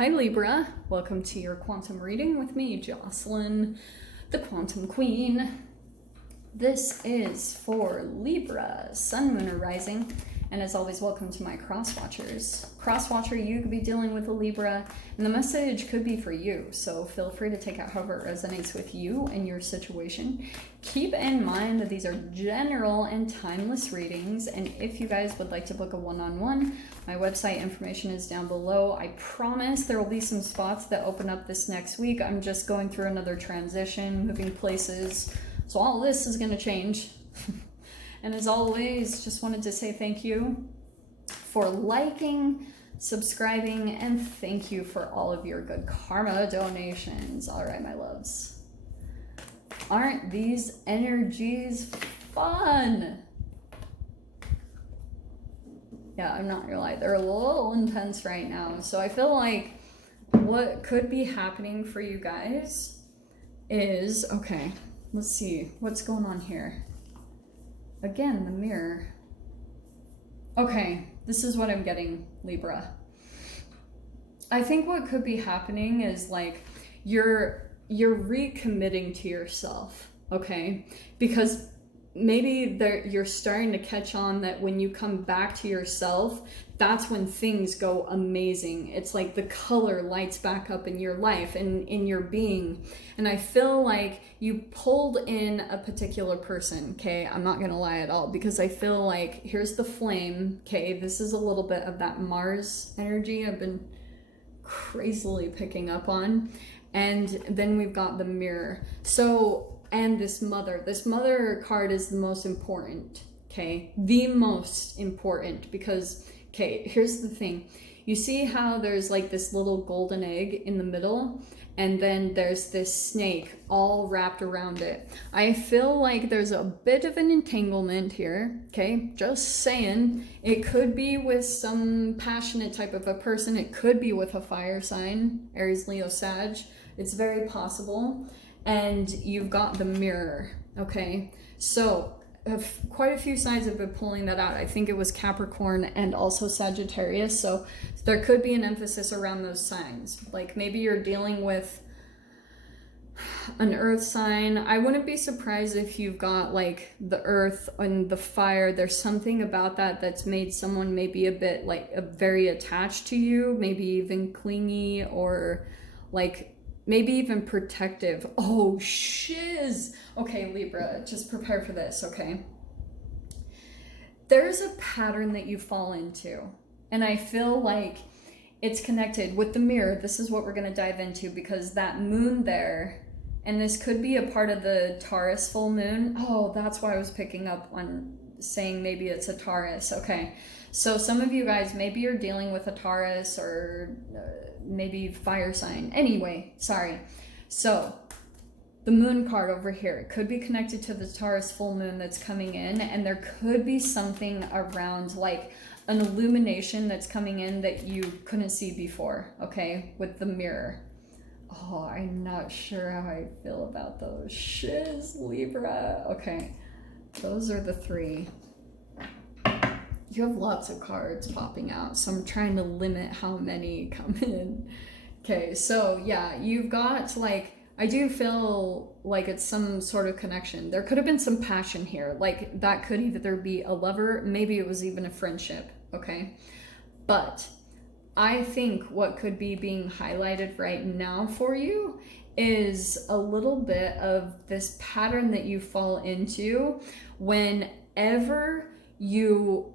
Hi Libra, welcome to your quantum reading with me, Jocelyn, the Quantum Queen. This is for Libra, Sun, Moon, or Rising, and as always, welcome to my cross-watchers. Cross-watcher, you could be dealing with a Libra, and the message could be for you, so feel free to take out however it resonates with you and your situation. Keep in mind that these are general and timeless readings, and if you guys would like to book a one-on-one, my website information is down below. I promise there will be some spots that open up this next week. I'm just going through another transition, moving places, so all this is going to change. And as always, just wanted to say thank you for liking, subscribing, and thank you for all of your good karma donations. All right, my loves. Aren't these energies fun? Yeah, I'm not gonna lie, they're a little intense right now. So I feel like what could be happening for you guys is, okay, let's see what's going on here. Again, the mirror. Okay, this is what I'm getting, Libra. I think what could be happening is like you're recommitting to yourself, okay? Because maybe you're starting to catch on that when you come back to yourself, that's when things go amazing. It's like the color lights back up in your life and in your being. And I feel like you pulled in a particular person, okay? I'm not gonna lie at all, because I feel like here's the flame, okay? This is a little bit of that Mars energy I've been crazily picking up on. And then we've got the mirror. So, and this mother card is the most important, okay? The most important, because, okay, here's the thing. You see how there's like this little golden egg in the middle, and then there's this snake all wrapped around it. I feel like there's a bit of an entanglement here, okay? Just saying. It could be with some passionate type of a person. It could be with a fire sign, Aries, Leo, Sag. It's very possible. And you've got the mirror, okay? So quite a few signs have been pulling that out. I think it was Capricorn and also Sagittarius. So there could be an emphasis around those signs. Like maybe you're dealing with an earth sign. I wouldn't be surprised if you've got like the earth and the fire. There's something about that that's made someone maybe a bit like very attached to you, maybe even clingy, or like maybe even protective. Oh, shiz. Okay, Libra, just prepare for this, okay? There's a pattern that you fall into, and I feel like it's connected with the mirror. This is what we're going to dive into, because that moon there, and this could be a part of the Taurus full moon. Oh, that's why I was picking up on saying maybe it's a Taurus. Okay, so some of you guys, maybe you're dealing with a Taurus or maybe fire sign. Anyway, sorry. So the moon card over here, it could be connected to the Taurus full moon that's coming in, and there could be something around like an illumination that's coming in that you couldn't see before, okay, with the mirror. Oh, I'm not sure how I feel about those. Shiz, Libra. Okay, those are the three. You have lots of cards popping out, so I'm trying to limit how many come in. Okay, so yeah, you've got like, I do feel like it's some sort of connection. There could have been some passion here. Like that could either be a lover, maybe it was even a friendship, okay? But I think what could be being highlighted right now for you is a little bit of this pattern that you fall into whenever you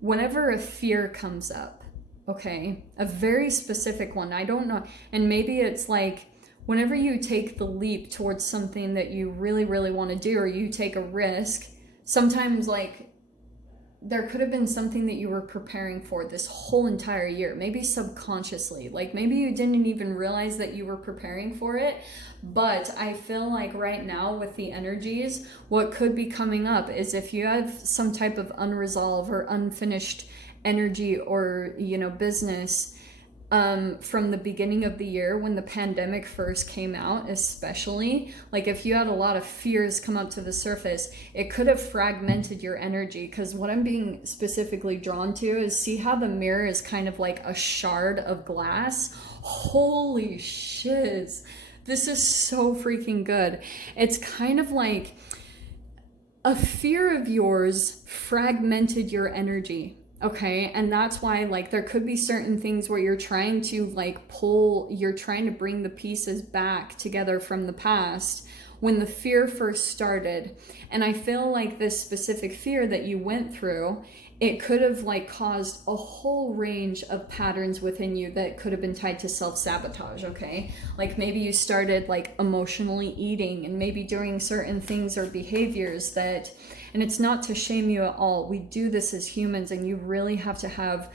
whenever a fear comes up, okay, a very specific one, I don't know, and maybe it's like whenever you take the leap towards something that you really, really want to do, or you take a risk, sometimes like there could have been something that you were preparing for this whole entire year, maybe subconsciously, like maybe you didn't even realize that you were preparing for it. But I feel like right now with the energies, what could be coming up is if you have some type of unresolved or unfinished energy or, you know, business, from the beginning of the year when the pandemic first came out, especially. Like if you had a lot of fears come up to the surface, it could have fragmented your energy. Because what I'm being specifically drawn to is, see how the mirror is kind of like a shard of glass? Holy shiz. This is so freaking good. It's kind of like a fear of yours fragmented your energy. Okay, and that's why, like, there could be certain things where you're trying to, like, you're trying to bring the pieces back together from the past when the fear first started. And I feel like this specific fear that you went through, it could have, like, caused a whole range of patterns within you that could have been tied to self-sabotage, okay? Like, maybe you started, like, emotionally eating, and maybe doing certain things or behaviors that... And it's not to shame you at all. We do this as humans, and you really have to have...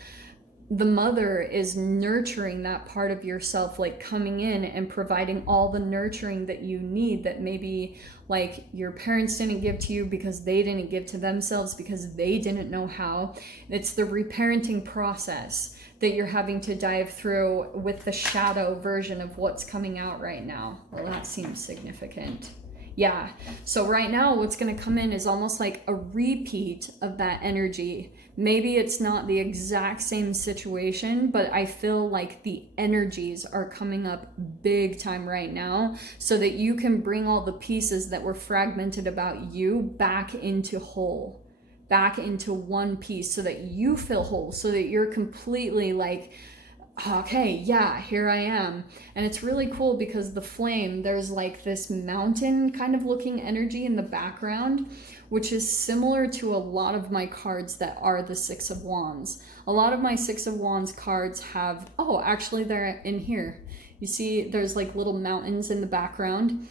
The mother is nurturing that part of yourself, like coming in and providing all the nurturing that you need, that maybe like your parents didn't give to you because they didn't give to themselves because they didn't know how. It's the reparenting process that you're having to dive through with the shadow version of what's coming out right now. Well, that seems significant. Yeah, so right now what's going to come in is almost like a repeat of that energy. Maybe it's not the exact same situation, but I feel like the energies are coming up big time right now, so that you can bring all the pieces that were fragmented about you back into whole, back into one piece, so that you feel whole, so that you're completely like, okay, yeah, here I am. And it's really cool because the flame, there's like this mountain kind of looking energy in the background, which is similar to a lot of my cards that are the Six of Wands. A lot of my Six of Wands cards have, oh, actually they're in here. You see, there's like little mountains in the background.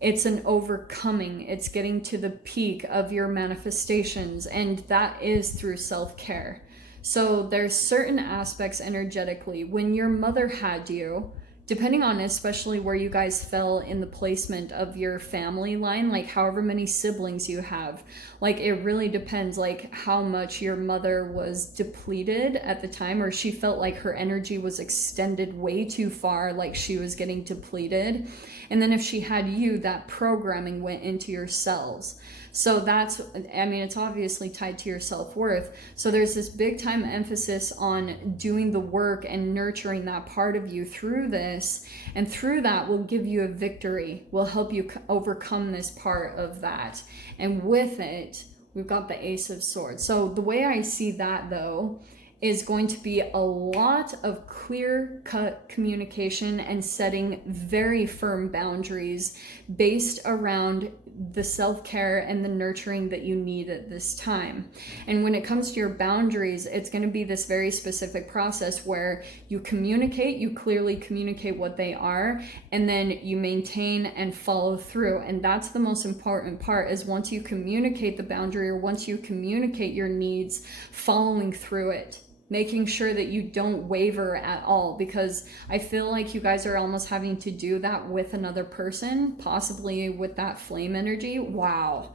It's an overcoming. It's getting to the peak of your manifestations, and that is through self-care. So there's certain aspects energetically. When your mother had you, depending on especially where you guys fell in the placement of your family line, like however many siblings you have, like it really depends like how much your mother was depleted at the time, or she felt like her energy was extended way too far, like she was getting depleted. And then if she had you, that programming went into your cells. So that's, I mean, it's obviously tied to your self-worth. So there's this big time emphasis on doing the work and nurturing that part of you through this. And through that will give you a victory, will help you overcome this part of that. And with it, we've got the Ace of Swords. So the way I see that though, is going to be a lot of clear-cut communication and setting very firm boundaries based around the self-care and the nurturing that you need at this time. And when it comes to your boundaries, it's going to be this very specific process where you communicate, you clearly communicate what they are, and then you maintain and follow through. And that's the most important part, is once you communicate the boundary, or once you communicate your needs, following through it. Making sure that you don't waver at all, because I feel like you guys are almost having to do that with another person, possibly with that flame energy. Wow.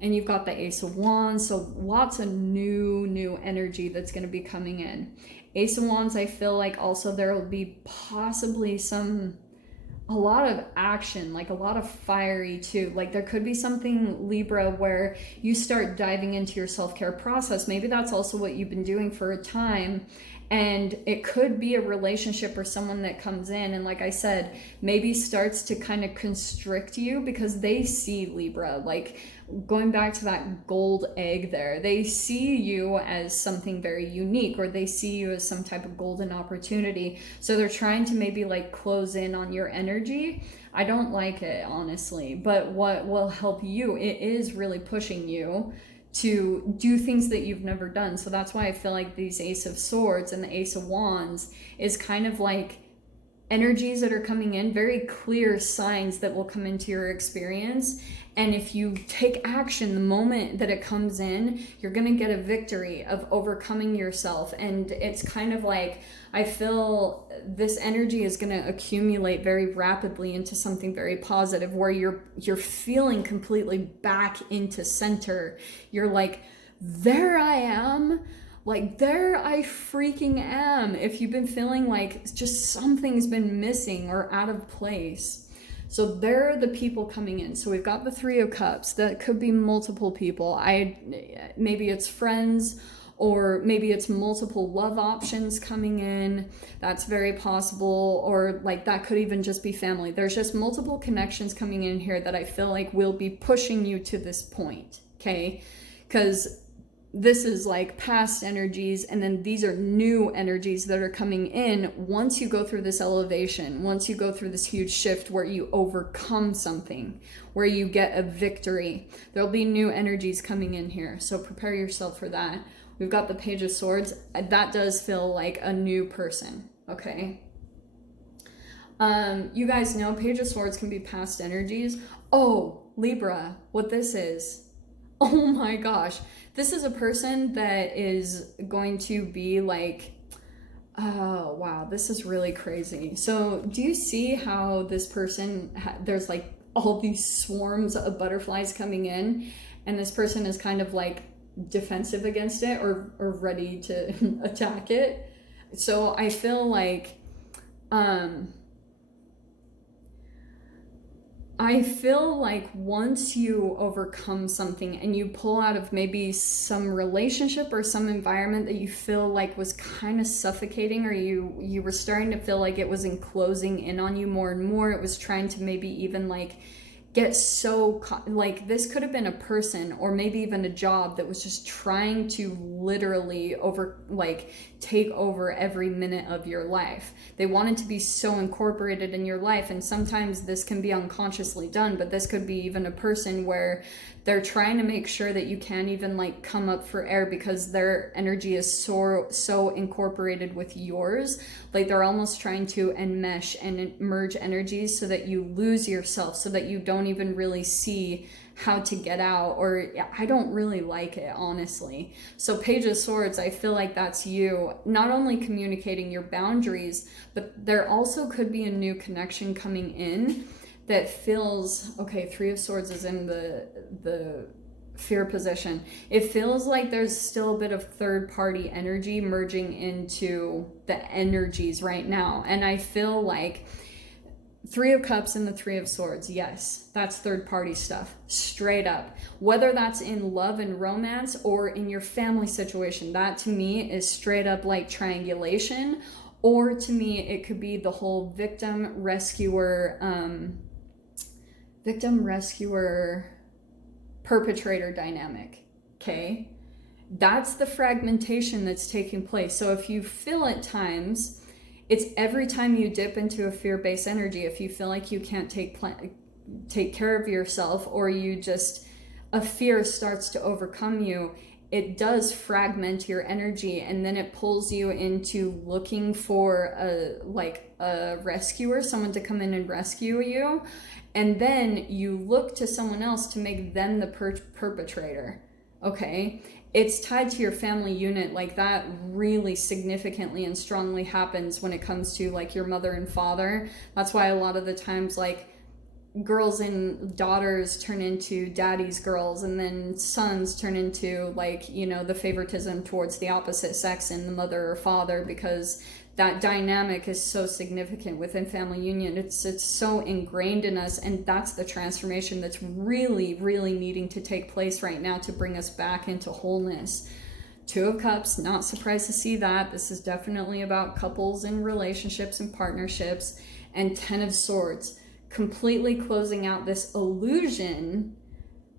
And you've got the Ace of Wands, so lots of new energy that's going to be coming in. Ace of Wands, I feel like also there will be possibly a lot of action, like a lot of fiery too. Like there could be something, Libra, where you start diving into your self-care process. Maybe that's also what you've been doing for a time. And it could be a relationship or someone that comes in and, like I said, maybe starts to kind of constrict you, because they see, Libra, like going back to that gold egg there, they see you as something very unique, or they see you as some type of golden opportunity. So they're trying to maybe like close in on your energy. I don't like it, honestly, but what will help you, it is really pushing you to do things that you've never done. So that's why I feel like these Ace of Swords and the Ace of Wands is kind of like energies that are coming in, very clear signs that will come into your experience. And if you take action the moment that it comes in, you're going to get a victory of overcoming yourself. And it's kind of like, I feel this energy is going to accumulate very rapidly into something very positive, where you're feeling completely back into center. You're like, there I am. Like, there I freaking am. If you've been feeling like just something's been missing or out of place. So they're the people coming in. So we've got the Three of Cups. That could be multiple people. Maybe it's friends, or maybe it's multiple love options coming in. That's very possible. Or like that could even just be family. There's just multiple connections coming in here that I feel like will be pushing you to this point, okay? Because this is like past energies, and then these are new energies that are coming in once you go through this elevation, once you go through this huge shift where you overcome something, where you get a victory. There'll be new energies coming in here, so prepare yourself for that. We've got the Page of Swords. That does feel like a new person, okay? You guys know Page of Swords can be past energies. Oh, Libra, what this is. Oh my gosh. This is a person that is going to be like, oh, wow, this is really crazy. So do you see how this person, there's like all these swarms of butterflies coming in, and this person is kind of like defensive against it, or ready to attack it? So I feel like, once you overcome something and you pull out of maybe some relationship or some environment that you feel like was kind of suffocating, or you were starting to feel like it was enclosing in on you more and more, it was trying to maybe even like get so, like this could have been a person or maybe even a job that was just trying to literally take over every minute of your life. They wanted to be so incorporated in your life, and sometimes this can be unconsciously done, but this could be even a person where they're trying to make sure that you can't even like come up for air because their energy is so incorporated with yours. Like they're almost trying to enmesh and merge energies so that you lose yourself, so that you don't even really see how to get out. Or I don't really like it, honestly. So Page of Swords, I feel like that's you not only communicating your boundaries, but there also could be a new connection coming in that feels, okay, Three of Swords is in the fear position. It feels like there's still a bit of third party energy merging into the energies right now. And I feel like Three of Cups and the Three of Swords, yes, that's third party stuff, straight up. Whether that's in love and romance or in your family situation, that to me is straight up like triangulation. Or to me, it could be the whole victim rescuer perpetrator dynamic, okay? That's the fragmentation that's taking place. So if you feel at times, it's every time you dip into a fear-based energy, if you feel like you can't take care of yourself, or you just, a fear starts to overcome you, it does fragment your energy, and then it pulls you into looking for a rescuer, someone to come in and rescue you. And then you look to someone else to make them the perpetrator, okay? It's tied to your family unit. Like that really significantly and strongly happens when it comes to like your mother and father. That's why a lot of the times like girls and daughters turn into daddy's girls, and then sons turn into like, you know, the favoritism towards the opposite sex in the mother or father, because that dynamic is so significant within family union. It's so ingrained in us, and that's the transformation that's really, really needing to take place right now to bring us back into wholeness. Two of Cups, not surprised to see that. This is definitely about couples and relationships and partnerships. And Ten of Swords, completely closing out this illusion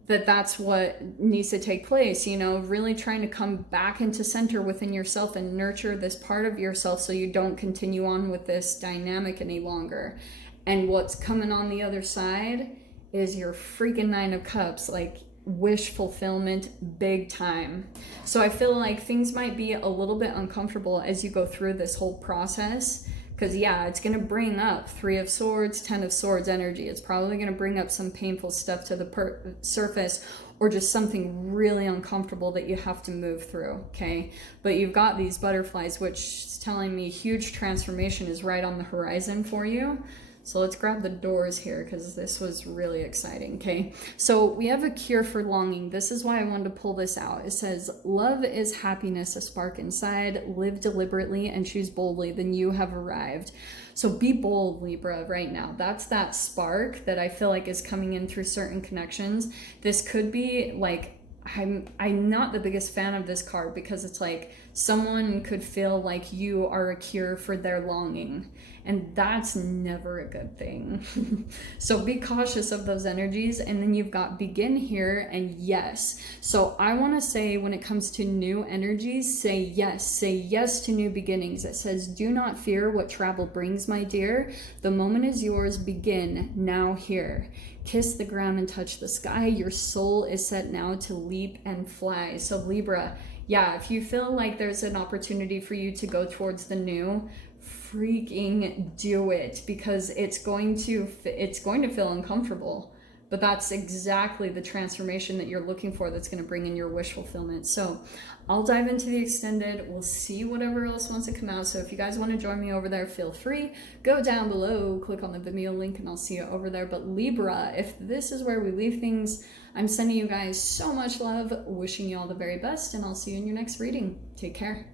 that that's what needs to take place, you know, really trying to come back into center within yourself and nurture this part of yourself so you don't continue on with this dynamic any longer. And what's coming on the other side is your freaking Nine of Cups, like wish fulfillment big time. So I feel like things might be a little bit uncomfortable as you go through this whole process. Because yeah, it's going to bring up Three of Swords, Ten of Swords energy. It's probably going to bring up some painful stuff to the surface, or just something really uncomfortable that you have to move through, okay? But you've got these butterflies, which is telling me huge transformation is right on the horizon for you. So let's grab the doors here because this was really exciting, okay? So we have a cure for longing. This is why I wanted to pull this out. It says, love is happiness, a spark inside. Live deliberately and choose boldly, then you have arrived. So be bold, Libra, right now. That's that spark that I feel like is coming in through certain connections. This could be like, I'm not the biggest fan of this card because it's like someone could feel like you are a cure for their longing, and that's never a good thing. So be cautious of those energies. And then you've got begin here and yes. So I want to say when it comes to new energies, say yes to new beginnings. It says, do not fear what travel brings, my dear. The moment is yours. Begin now here. Kiss the ground and touch the sky. Your soul is set now to leap and fly. So Libra, yeah, if you feel like there's an opportunity for you to go towards the new, freaking do it, because it's going to feel uncomfortable, but that's exactly the transformation that you're looking for that's going to bring in your wish fulfillment. So I'll dive into the extended. We'll see whatever else wants to come out. So if you guys want to join me over there, feel free. Go down below, click on the Vimeo link, and I'll see you over there. But Libra, if this is where we leave things, I'm sending you guys so much love, wishing you all the very best, and I'll see you in your next reading. Take care.